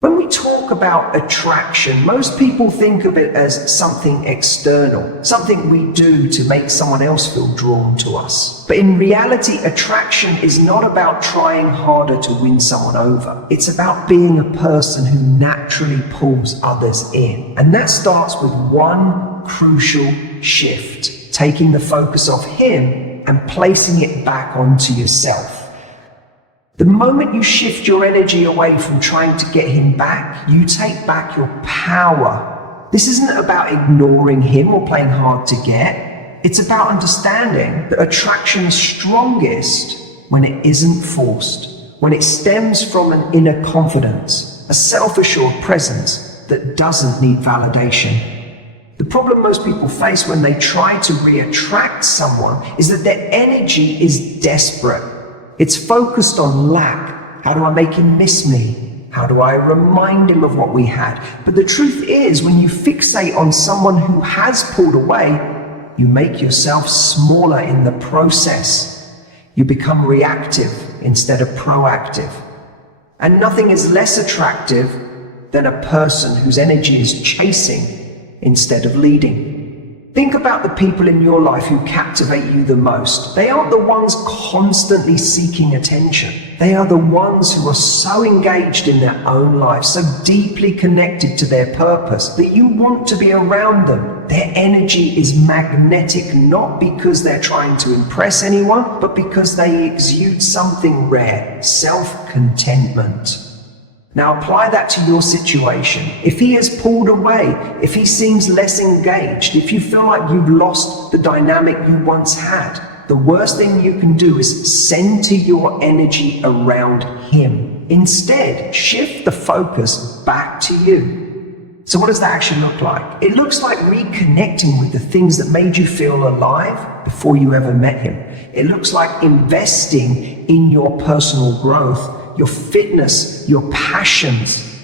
When we talk about attraction, most people think of it as something external, something we do to make someone else feel drawn to us. But in reality, attraction is not about trying harder to win someone over. It's about being a person who naturally pulls others in. And that starts with one crucial shift, taking the focus off him and placing it back onto yourself. The moment you shift your energy away from trying to get him back, you take back your power. This isn't about ignoring him or playing hard to get. It's about understanding that attraction is strongest when it isn't forced, when it stems from an inner confidence, a self-assured presence that doesn't need validation. The problem most people face when they try to re-attract someone is that their energy is desperate. It's focused on lack. How do I make him miss me? How do I remind him of what we had? But the truth is, when you fixate on someone who has pulled away, you make yourself smaller in the process. You become reactive instead of proactive. And nothing is less attractive than a person whose energy is chasing instead of leading. Think about the people in your life who captivate you the most. They aren't the ones constantly seeking attention. They are the ones who are so engaged in their own lives, so deeply connected to their purpose, that you want to be around them. Their energy is magnetic, not because they're trying to impress anyone, but because they exude something rare: self-contentment. Now apply that to your situation. If he has pulled away, if he seems less engaged, if you feel like you've lost the dynamic you once had, the worst thing you can do is center your energy around him. Instead, shift the focus back to you. So what does that actually look like? It looks like reconnecting with the things that made you feel alive before you ever met him. It looks like investing in your personal growth, your fitness, your passions.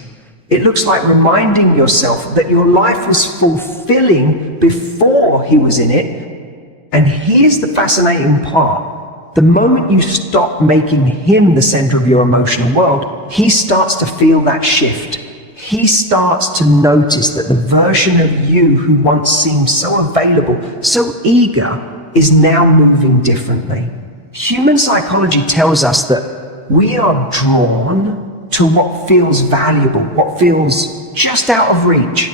It looks like reminding yourself that your life was fulfilling before he was in it. And here's the fascinating part. The moment you stop making him the center of your emotional world, he starts to feel that shift. He starts to notice that the version of you who once seemed so available, so eager, is now moving differently. Human psychology tells us that we are drawn to what feels valuable, what feels just out of reach.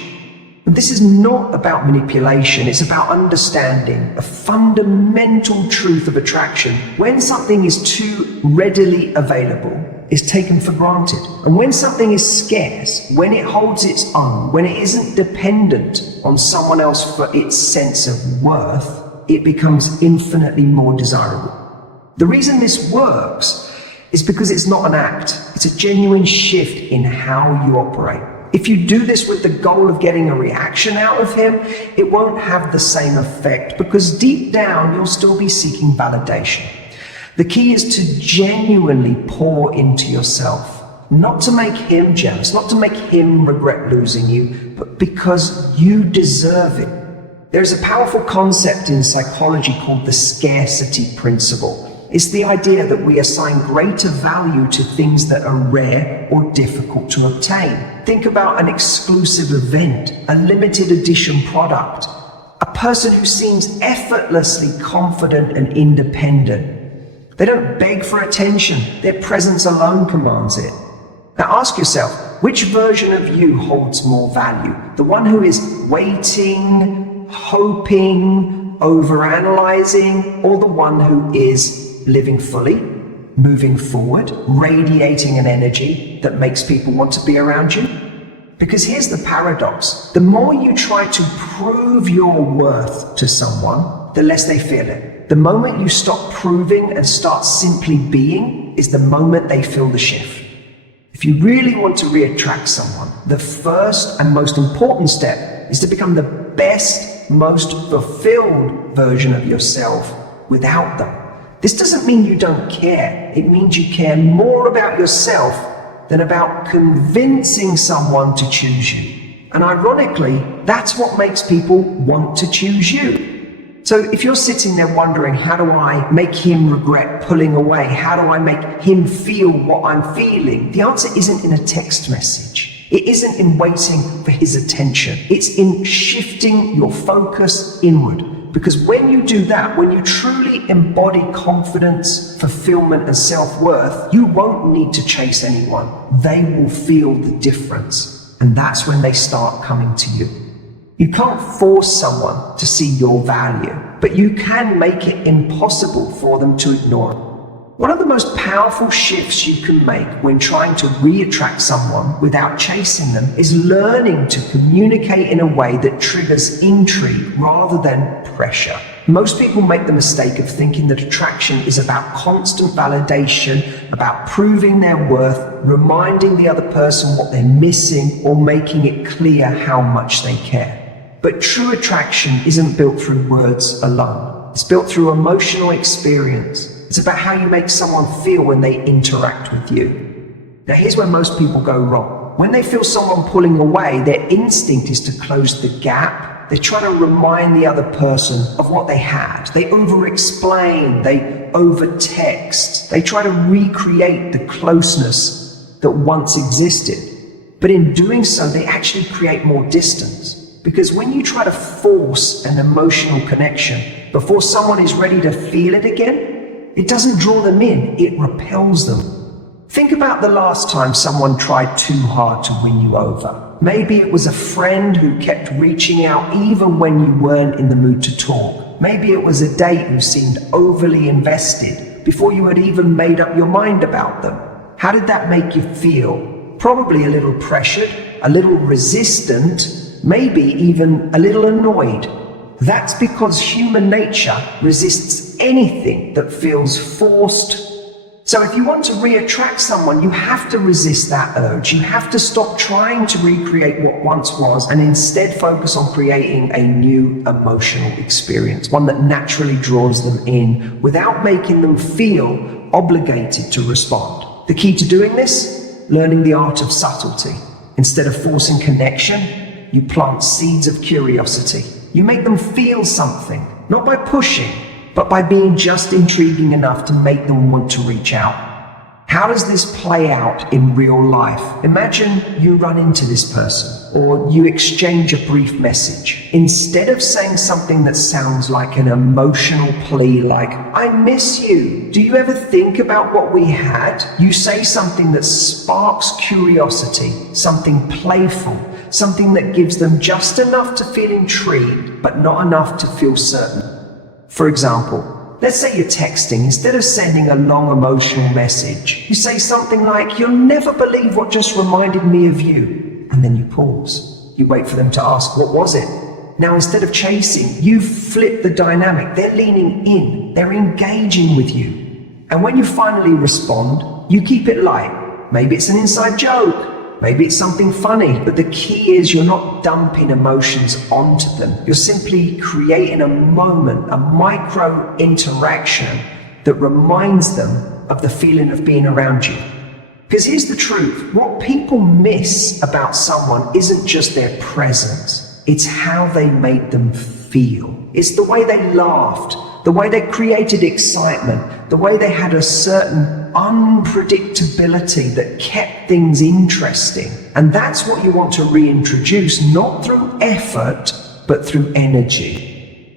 But this is not about manipulation, it's about understanding a fundamental truth of attraction. When something is too readily available, it's taken for granted. And when something is scarce, when it holds its own, when it isn't dependent on someone else for its sense of worth, it becomes infinitely more desirable. The reason this works is because it's not an act. It's a genuine shift in how you operate. If you do this with the goal of getting a reaction out of him, it won't have the same effect, because deep down you'll still be seeking validation. The key is to genuinely pour into yourself, not to make him jealous, not to make him regret losing you, but because you deserve it. There's a powerful concept in psychology called the scarcity principle. It's the idea that we assign greater value to things that are rare or difficult to obtain. Think about an exclusive event, a limited edition product, a person who seems effortlessly confident and independent. They don't beg for attention, their presence alone commands it. Now ask yourself, which version of you holds more value? The one who is waiting, hoping, overanalyzing, or the one who is living fully, moving forward, radiating an energy that makes people want to be around you? Because here's the paradox. The more you try to prove your worth to someone, the less they feel it. The moment you stop proving and start simply being is the moment they feel the shift. If you really want to re-attract someone, the first and most important step is to become the best, most fulfilled version of yourself without them. This doesn't mean you don't care. It means you care more about yourself than about convincing someone to choose you. And ironically, that's what makes people want to choose you. So if you're sitting there wondering, how do I make him regret pulling away? How do I make him feel what I'm feeling? The answer isn't in a text message. It isn't in waiting for his attention. It's in shifting your focus inward. Because when you do that, when you truly embody confidence, fulfillment, and self-worth, you won't need to chase anyone. They will feel the difference. And that's when they start coming to you. You can't force someone to see your value, but you can make it impossible for them to ignore it. One of the most powerful shifts you can make when trying to re-attract someone without chasing them is learning to communicate in a way that triggers intrigue rather than pressure. Most people make the mistake of thinking that attraction is about constant validation, about proving their worth, reminding the other person what they're missing, or making it clear how much they care. But true attraction isn't built through words alone. It's built through emotional experience. It's about how you make someone feel when they interact with you. Now, here's where most people go wrong. When they feel someone pulling away, their instinct is to close the gap. They try to remind the other person of what they had. They over-explain. They over-text. They try to recreate the closeness that once existed. But in doing so, they actually create more distance. Because when you try to force an emotional connection before someone is ready to feel it again, it doesn't draw them in, it repels them. Think about the last time someone tried too hard to win you over. Maybe it was a friend who kept reaching out even when you weren't in the mood to talk. Maybe it was a date who seemed overly invested before you had even made up your mind about them. How did that make you feel? Probably a little pressured, a little resistant, maybe even a little annoyed. That's because human nature resists anything that feels forced. So if you want to re-attract someone, you have to resist that urge. You have to stop trying to recreate what once was and instead focus on creating a new emotional experience, one that naturally draws them in without making them feel obligated to respond. The key to doing this? Learning the art of subtlety. Instead of forcing connection, you plant seeds of curiosity. You make them feel something, not by pushing, but by being just intriguing enough to make them want to reach out. How does this play out in real life? Imagine you run into this person, or you exchange a brief message. Instead of saying something that sounds like an emotional plea like, "I miss you. Do you ever think about what we had?" You say something that sparks curiosity, something playful, something that gives them just enough to feel intrigued, but not enough to feel certain. For example, let's say you're texting. Instead of sending a long emotional message, you say something like, "You'll never believe what just reminded me of you." And then you pause. You wait for them to ask, "What was it?" Now, instead of chasing, you've flipped the dynamic. They're leaning in. They're engaging with you. And when you finally respond, you keep it light. Maybe it's an inside joke. Maybe it's something funny, but the key is you're not dumping emotions onto them. You're simply creating a moment, a micro interaction that reminds them of the feeling of being around you. Because here's the truth, what people miss about someone isn't just their presence, it's how they made them feel. It's the way they laughed, the way they created excitement, the way they had a certain unpredictability that kept things interesting. And that's what you want to reintroduce, not through effort, but through energy.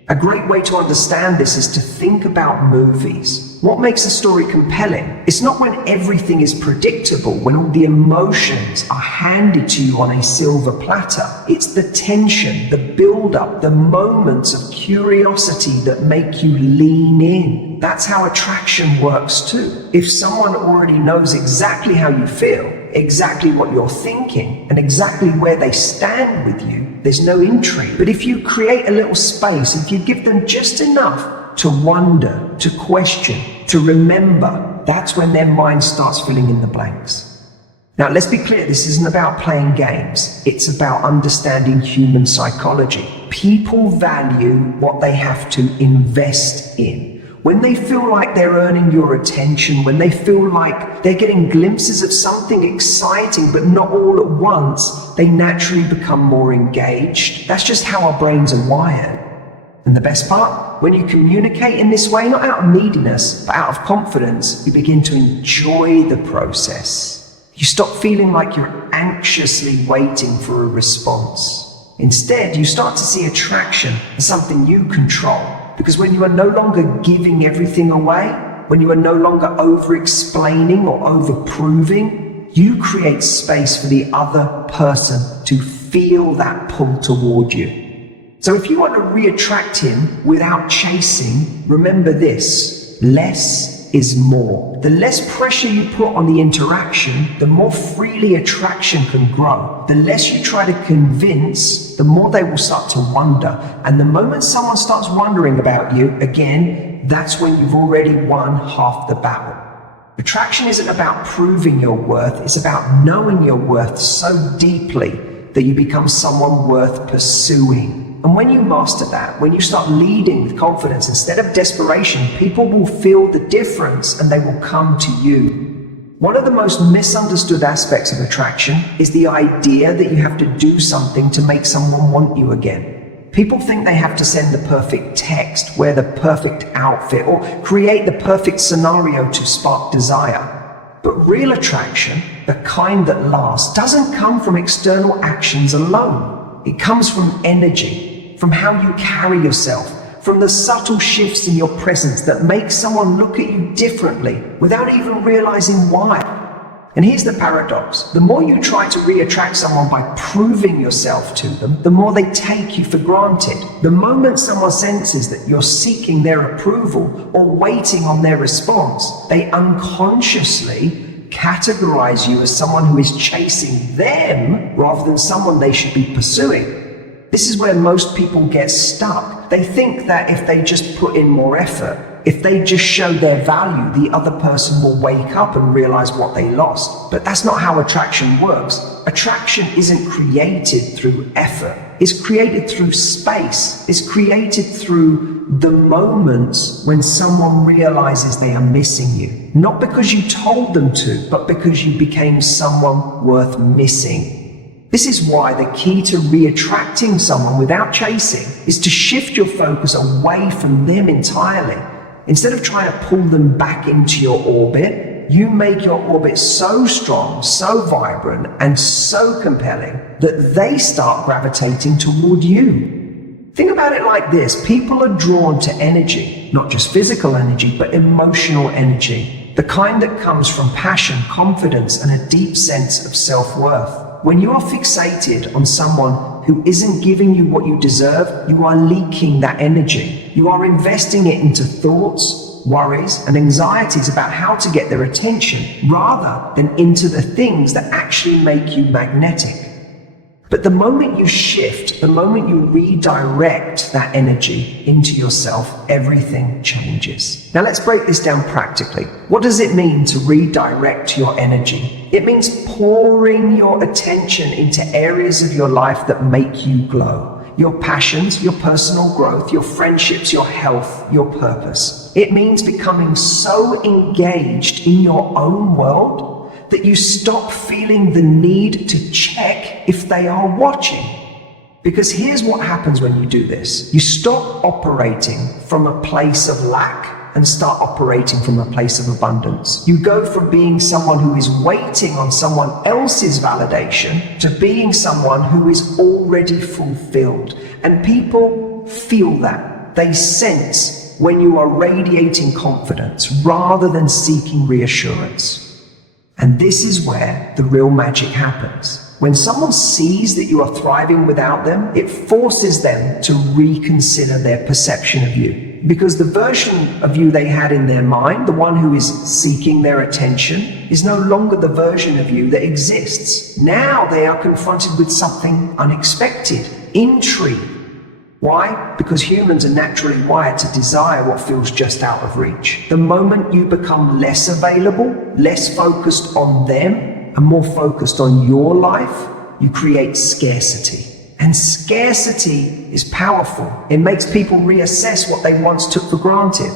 A great way to understand this is to think about movies. What makes a story compelling? It's not when everything is predictable, when all the emotions are handed to you on a silver platter. It's the tension, the build-up, the moments of curiosity that make you lean in. That's how attraction works too. If someone already knows exactly how you feel, exactly what you're thinking, and exactly where they stand with you, there's no intrigue. But if you create a little space, if you give them just enough to wonder, to question, to remember, that's when their mind starts filling in the blanks. Now, let's be clear, this isn't about playing games. It's about understanding human psychology. People value what they have to invest in. When they feel like they're earning your attention, when they feel like they're getting glimpses of something exciting, but not all at once, they naturally become more engaged. That's just how our brains are wired. And the best part, when you communicate in this way, not out of neediness, but out of confidence, you begin to enjoy the process. You stop feeling like you're anxiously waiting for a response. Instead, you start to see attraction as something you control. Because when you are no longer giving everything away, when you are no longer over-explaining or over-proving, you create space for the other person to feel that pull toward you. So if you want to re-attract him without chasing, remember this: less is more. The less pressure you put on the interaction, the more freely attraction can grow. The less you try to convince, the more they will start to wonder. And the moment someone starts wondering about you, again, that's when you've already won half the battle. Attraction isn't about proving your worth, it's about knowing your worth so deeply that you become someone worth pursuing. And when you master that, when you start leading with confidence instead of desperation, people will feel the difference and they will come to you. One of the most misunderstood aspects of attraction is the idea that you have to do something to make someone want you again. People think they have to send the perfect text, wear the perfect outfit, or create the perfect scenario to spark desire. But real attraction, the kind that lasts, doesn't come from external actions alone. It comes from energy, from how you carry yourself, from the subtle shifts in your presence that make someone look at you differently without even realizing why. And here's the paradox: the more you try to re-attract someone by proving yourself to them, the more they take you for granted. The moment someone senses that you're seeking their approval or waiting on their response, they unconsciously categorize you as someone who is chasing them rather than someone they should be pursuing. This is where most people get stuck. They think that if they just put in more effort, if they just show their value, the other person will wake up and realize what they lost. But that's not how attraction works. Attraction isn't created through effort. It's created through space. It's created through the moments when someone realizes they are missing you. Not because you told them to, but because you became someone worth missing. This is why the key to re-attracting someone without chasing is to shift your focus away from them entirely. Instead of trying to pull them back into your orbit, you make your orbit so strong, so vibrant, and so compelling that they start gravitating toward you. Think about it like this: people are drawn to energy, not just physical energy, but emotional energy. The kind that comes from passion, confidence, and a deep sense of self-worth. When you are fixated on someone who isn't giving you what you deserve, you are leaking that energy. You are investing it into thoughts, worries, and anxieties about how to get their attention, rather than into the things that actually make you magnetic. But the moment you shift, the moment you redirect that energy into yourself, everything changes. Now let's break this down practically. What does it mean to redirect your energy? It means pouring your attention into areas of your life that make you glow. Your passions, your personal growth, your friendships, your health, your purpose. It means becoming so engaged in your own world that you stop feeling the need to check if they are watching. Because here's what happens when you do this. You stop operating from a place of lack and start operating from a place of abundance. You go from being someone who is waiting on someone else's validation to being someone who is already fulfilled. And people feel that. They sense when you are radiating confidence rather than seeking reassurance. And this is where the real magic happens. When someone sees that you are thriving without them, it forces them to reconsider their perception of you. Because the version of you they had in their mind, the one who is seeking their attention, is no longer the version of you that exists. Now they are confronted with something unexpected, intrigue. Why? Because humans are naturally wired to desire what feels just out of reach. The moment you become less available, less focused on them, and more focused on your life, you create scarcity. And scarcity is powerful. It makes people reassess what they once took for granted.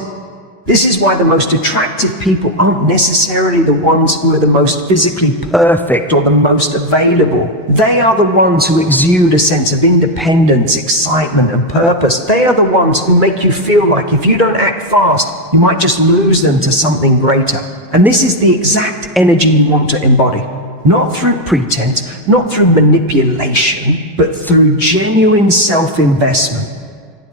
This is why the most attractive people aren't necessarily the ones who are the most physically perfect or the most available. They are the ones who exude a sense of independence, excitement, and purpose. They are the ones who make you feel like if you don't act fast, you might just lose them to something greater. And this is the exact energy you want to embody. Not through pretense, not through manipulation, but through genuine self-investment.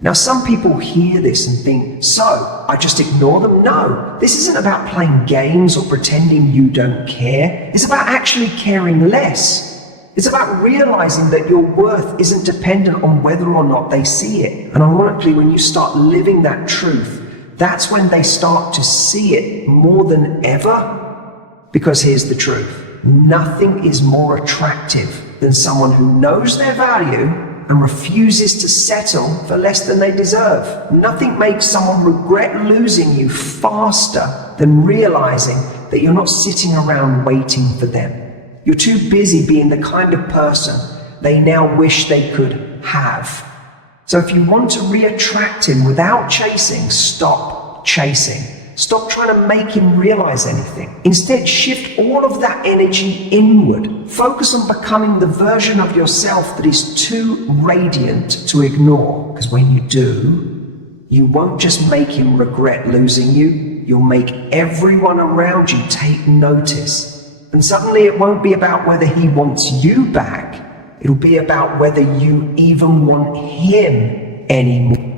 Now, some people hear this and think, so, I just ignore them? No, this isn't about playing games or pretending you don't care. It's about actually caring less. It's about realizing that your worth isn't dependent on whether or not they see it. And ironically, when you start living that truth, that's when they start to see it more than ever. Because here's the truth. Nothing is more attractive than someone who knows their value and refuses to settle for less than they deserve. Nothing makes someone regret losing you faster than realizing that you're not sitting around waiting for them. You're too busy being the kind of person they now wish they could have. So if you want to re-attract him without chasing, stop chasing. Stop trying to make him realize anything. Instead, shift all of that energy inward. Focus on becoming the version of yourself that is too radiant to ignore. Because when you do, you won't just make him regret losing you, you'll make everyone around you take notice. And suddenly it won't be about whether he wants you back. It'll be about whether you even want him anymore.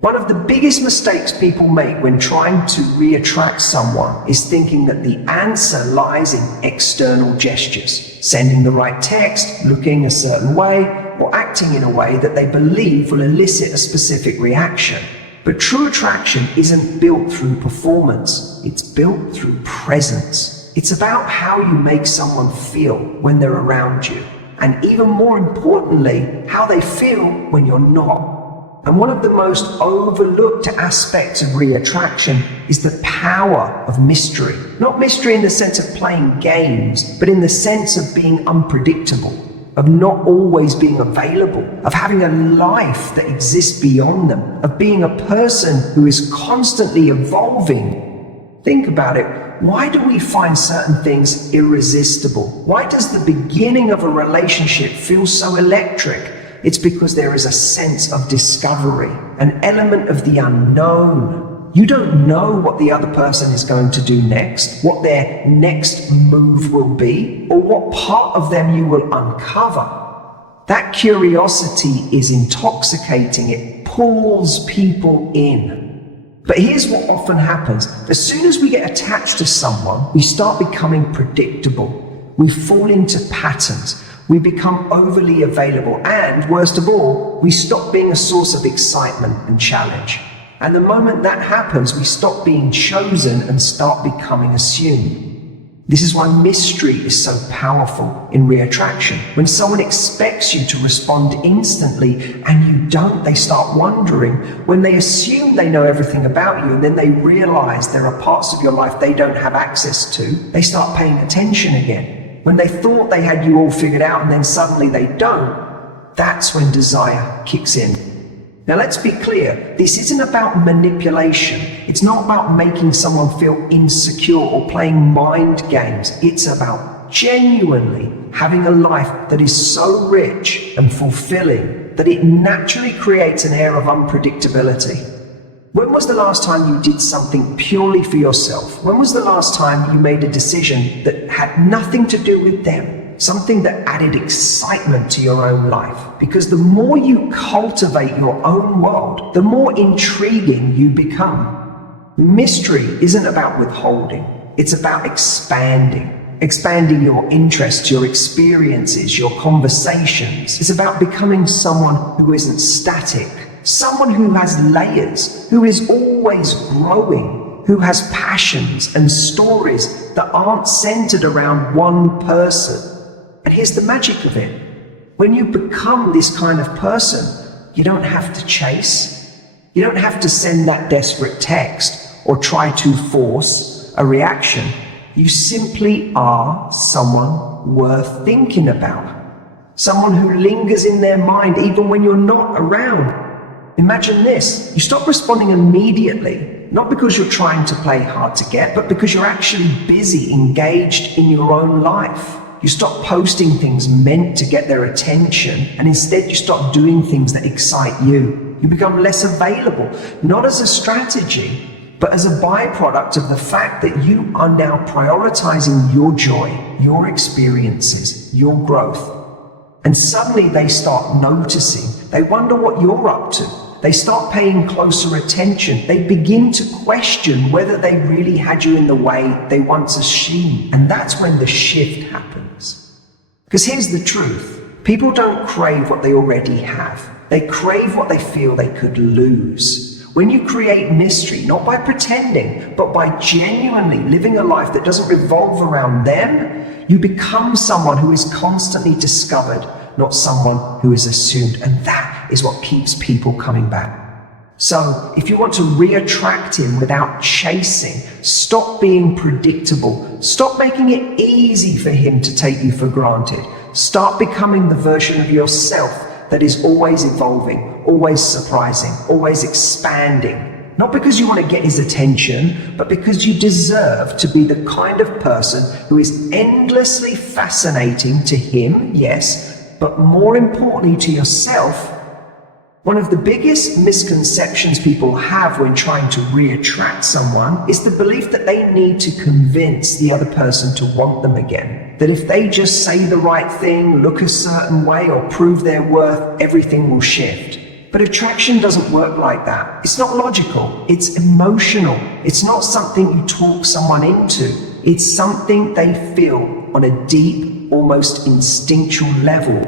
One of the biggest mistakes people make when trying to re-attract someone is thinking that the answer lies in external gestures, sending the right text, looking a certain way, or acting in a way that they believe will elicit a specific reaction. But true attraction isn't built through performance, it's built through presence. It's about how you make someone feel when they're around you, and even more importantly, how they feel when you're not. And one of the most overlooked aspects of re-attraction is the power of mystery. Not mystery in the sense of playing games, but in the sense of being unpredictable, of not always being available, of having a life that exists beyond them, of being a person who is constantly evolving. Think about it. Why do we find certain things irresistible? Why does the beginning of a relationship feel so electric? It's because there is a sense of discovery, an element of the unknown. You don't know what the other person is going to do next, what their next move will be, or what part of them you will uncover. That curiosity is intoxicating. It pulls people in. But here's what often happens. As soon as we get attached to someone, we start becoming predictable. We fall into patterns. We become overly available, and worst of all, we stop being a source of excitement and challenge. And the moment that happens, we stop being chosen and start becoming assumed. This is why mystery is so powerful in re-attraction. When someone expects you to respond instantly and you don't, they start wondering. When they assume they know everything about you and then they realize there are parts of your life they don't have access to, they start paying attention again. When they thought they had you all figured out and then suddenly they don't, that's when desire kicks in. Now let's be clear, this isn't about manipulation. It's not about making someone feel insecure or playing mind games. It's about genuinely having a life that is so rich and fulfilling that it naturally creates an air of unpredictability. When was the last time you did something purely for yourself? When was the last time you made a decision that had nothing to do with them? Something that added excitement to your own life? Because the more you cultivate your own world, the more intriguing you become. Mystery isn't about withholding. It's about expanding. Expanding your interests, your experiences, your conversations. It's about becoming someone who isn't static. Someone who has layers, who is always growing, who has passions and stories that aren't centered around one person. And here's the magic of it. When you become this kind of person, you don't have to chase. You don't have to send that desperate text or try to force a reaction. You simply are someone worth thinking about. Someone who lingers in their mind even when you're not around. Imagine this, you stop responding immediately Not because you're trying to play hard to get, but because you're actually busy, engaged in your own life. You stop posting things meant to get their attention, and instead you start doing things that excite you. You become less available, not as a strategy, but as a byproduct of the fact that you are now prioritizing your joy, your experiences, your growth. And suddenly they start noticing. They wonder what you're up to. They start paying closer attention. They begin to question whether they really had you in the way they once assumed. And that's when the shift happens. Because here's the truth. People don't crave what they already have. They crave what they feel they could lose. When you create mystery, not by pretending, but by genuinely living a life that doesn't revolve around them, you become someone who is constantly discovered, not someone who is assumed. And that is what keeps people coming back. So if you want to re-attract him without chasing, stop being predictable. Stop making it easy for him to take you for granted. Start becoming the version of yourself that is always evolving, always surprising, always expanding. Not because you want to get his attention, but because you deserve to be the kind of person who is endlessly fascinating to him, yes, but more importantly to yourself. One of the biggest misconceptions people have when trying to re-attract someone is the belief that they need to convince the other person to want them again. That if they just say the right thing, look a certain way, or prove their worth, everything will shift. But attraction doesn't work like that. It's not logical. It's emotional. It's not something you talk someone into. It's something they feel on a deep, almost instinctual level.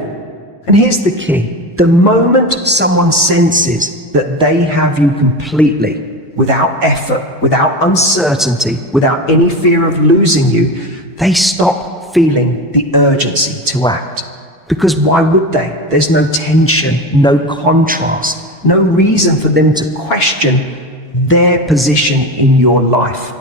And here's the key. The moment someone senses that they have you completely, without effort, without uncertainty, without any fear of losing you, they stop feeling the urgency to act. Because why would they? There's no tension, no contrast, no reason for them to question their position in your life.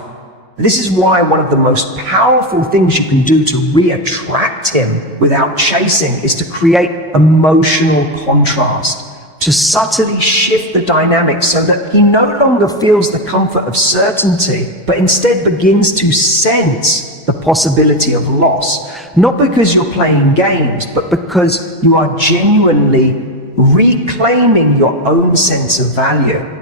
This is why one of the most powerful things you can do to re-attract him without chasing is to create emotional contrast, to subtly shift the dynamic so that he no longer feels the comfort of certainty, but instead begins to sense the possibility of loss. Not because you're playing games, but because you are genuinely reclaiming your own sense of value.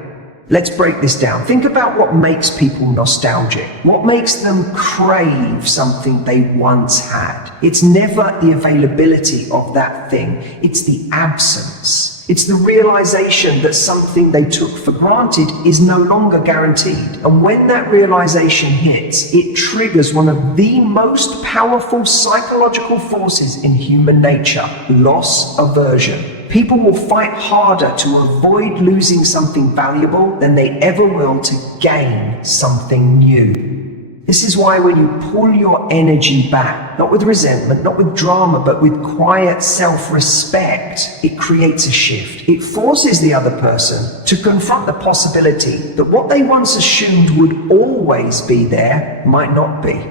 Let's break this down. Think about what makes people nostalgic. What makes them crave something they once had? It's never the availability of that thing. It's the absence. It's the realization that something they took for granted is no longer guaranteed. And when that realization hits, it triggers one of the most powerful psychological forces in human nature: loss aversion. People will fight harder to avoid losing something valuable than they ever will to gain something new. This is why when you pull your energy back, not with resentment, not with drama, but with quiet self-respect, it creates a shift. It forces the other person to confront the possibility that what they once assumed would always be there might not be.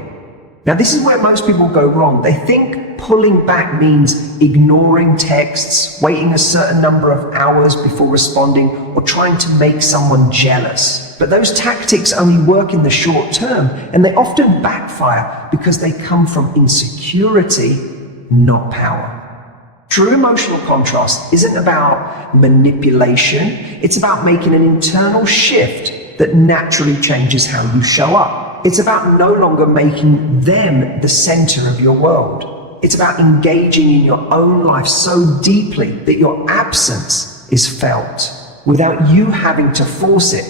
Now, this is where most people go wrong. They think pulling back means ignoring texts, waiting a certain number of hours before responding, or trying to make someone jealous. But those tactics only work in the short term, and they often backfire because they come from insecurity, not power. True emotional contrast isn't about manipulation. It's about making an internal shift that naturally changes how you show up. It's about no longer making them the center of your world. It's about engaging in your own life so deeply that your absence is felt without you having to force it.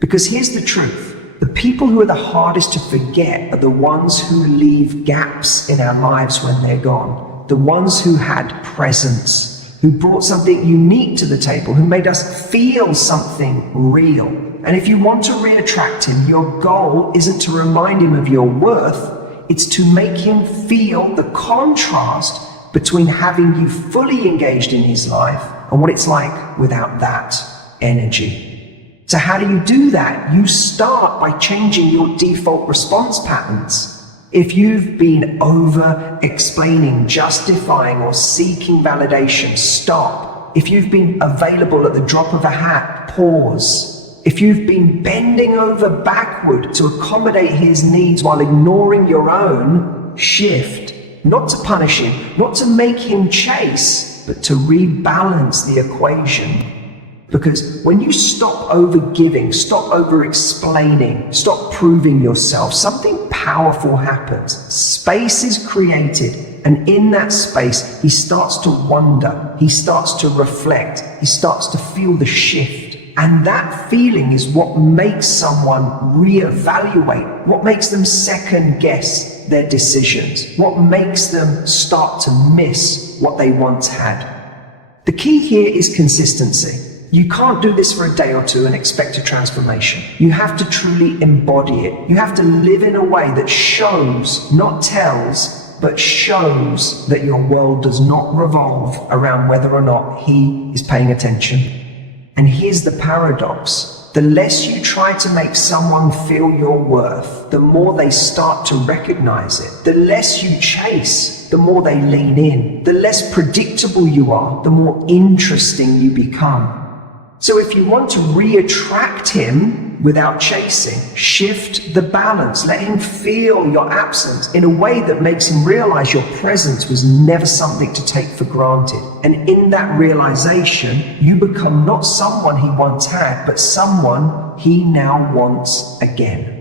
Because here's the truth. The people who are the hardest to forget are the ones who leave gaps in our lives when they're gone. The ones who had presence, who brought something unique to the table, who made us feel something real. And if you want to re-attract him, your goal isn't to remind him of your worth, it's to make him feel the contrast between having you fully engaged in his life and what it's like without that energy. So how do you do that? You start by changing your default response patterns. If you've been over-explaining, justifying, or seeking validation, stop. If you've been available at the drop of a hat, pause. if you've been bending over backward to accommodate his needs while ignoring your own, shift. Not to punish him, not to make him chase, but to rebalance the equation. Because when you stop over-giving, stop over-explaining, stop proving yourself, something powerful happens. Space is created, and in that space, he starts to wonder, he starts to reflect, he starts to feel the shift. And that feeling is what makes someone reevaluate, what makes them second guess their decisions, what makes them start to miss what they once had. The key here is consistency. You can't do this for a day or two and expect a transformation. You have to truly embody it. You have to live in a way that shows, not tells, but shows that your world does not revolve around whether or not he is paying attention. And here's the paradox. The less you try to make someone feel your worth, the more they start to recognize it. The less you chase, the more they lean in. The less predictable you are, the more interesting you become. So if you want to re-attract him without chasing, shift the balance. Let him feel your absence in a way that makes him realize your presence was never something to take for granted. And in that realization, you become not someone he once had, but someone he now wants again.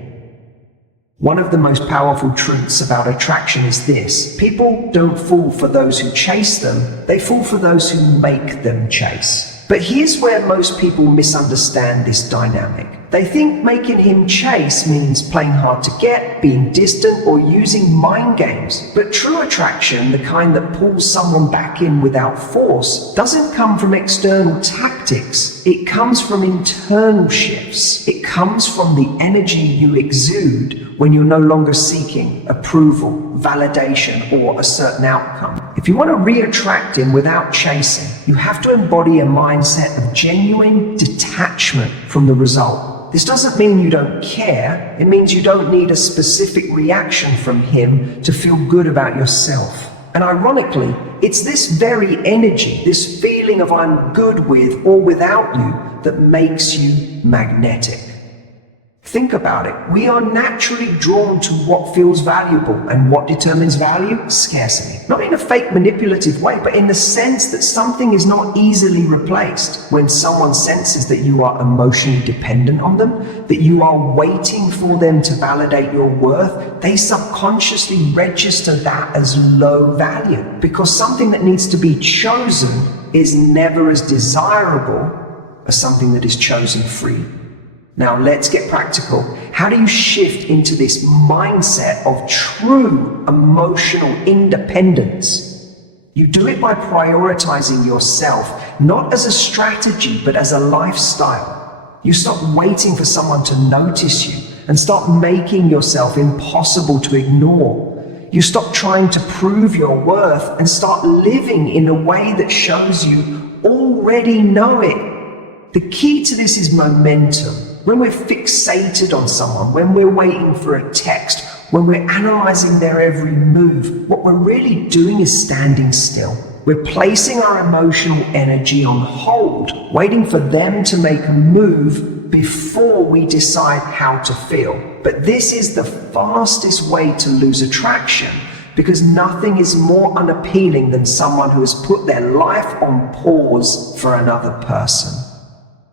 One of the most powerful truths about attraction is this: people don't fall for those who chase them, they fall for those who make them chase. But here's where most people misunderstand this dynamic. They think making him chase means playing hard to get, being distant, or using mind games. But true attraction, the kind that pulls someone back in without force, doesn't come from external tactics. It comes from internal shifts. It comes from the energy you exude when you're no longer seeking approval, validation, or a certain outcome. If you want to re-attract him without chasing, you have to embody a mindset of genuine detachment from the result. This doesn't mean you don't care. It means you don't need a specific reaction from him to feel good about yourself. And ironically, it's this very energy, this feeling of I'm good with or without you, that makes you magnetic. Think about it. We are naturally drawn to what feels valuable, and what determines value? Scarcity. Not in a fake manipulative way, but in the sense that something is not easily replaced. When someone senses that you are emotionally dependent on them, that you are waiting for them to validate your worth, they subconsciously register that as low value, because something that needs to be chosen is never as desirable as something that is chosen free. Now let's get practical. How do you shift into this mindset of true emotional independence? You do it by prioritizing yourself, not as a strategy, but as a lifestyle. You stop waiting for someone to notice you and start making yourself impossible to ignore. You stop trying to prove your worth and start living in a way that shows you already know it. The key to this is momentum. When we're fixated on someone, when we're waiting for a text, when we're analyzing their every move, what we're really doing is standing still. We're placing our emotional energy on hold, waiting for them to make a move before we decide how to feel. But this is the fastest way to lose attraction, because nothing is more unappealing than someone who has put their life on pause for another person.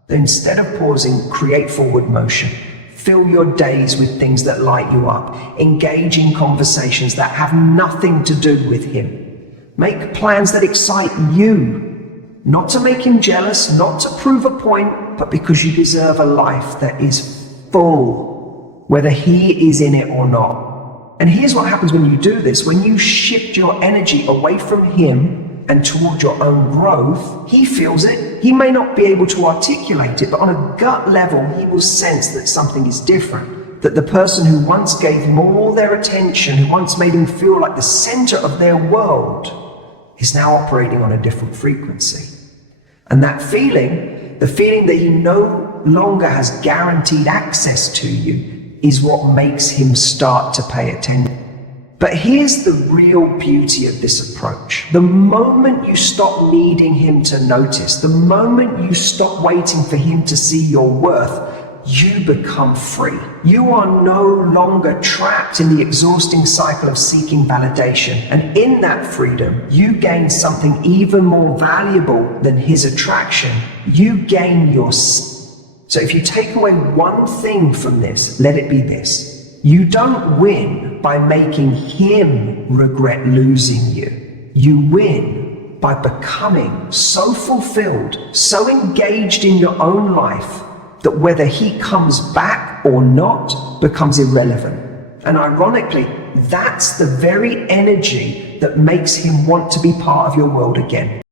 Instead of pausing, create forward motion. Fill your days with things that light you up. Engage in conversations that have nothing to do with him. Make plans that excite you. Not to make him jealous, not to prove a point, but because you deserve a life that is full, whether he is in it or not. And here's what happens when you do this. When you shift your energy away from him and toward your own growth, he feels it. He may not be able to articulate it, but on a gut level, he will sense that something is different. That the person who once gave him all their attention, who once made him feel like the center of their world, is now operating on a different frequency. And that feeling, the feeling that he no longer has guaranteed access to you, is what makes him start to pay attention. But here's the real beauty of this approach. The moment you stop needing him to notice, the moment you stop waiting for him to see your worth, you become free. You are no longer trapped in the exhausting cycle of seeking validation. And in that freedom, you gain something even more valuable than his attraction. You gain yourself. So if you take away one thing from this, let it be this. You don't win by making him regret losing you. You win by becoming so fulfilled, so engaged in your own life, that whether he comes back or not becomes irrelevant. And ironically, that's the very energy that makes him want to be part of your world again.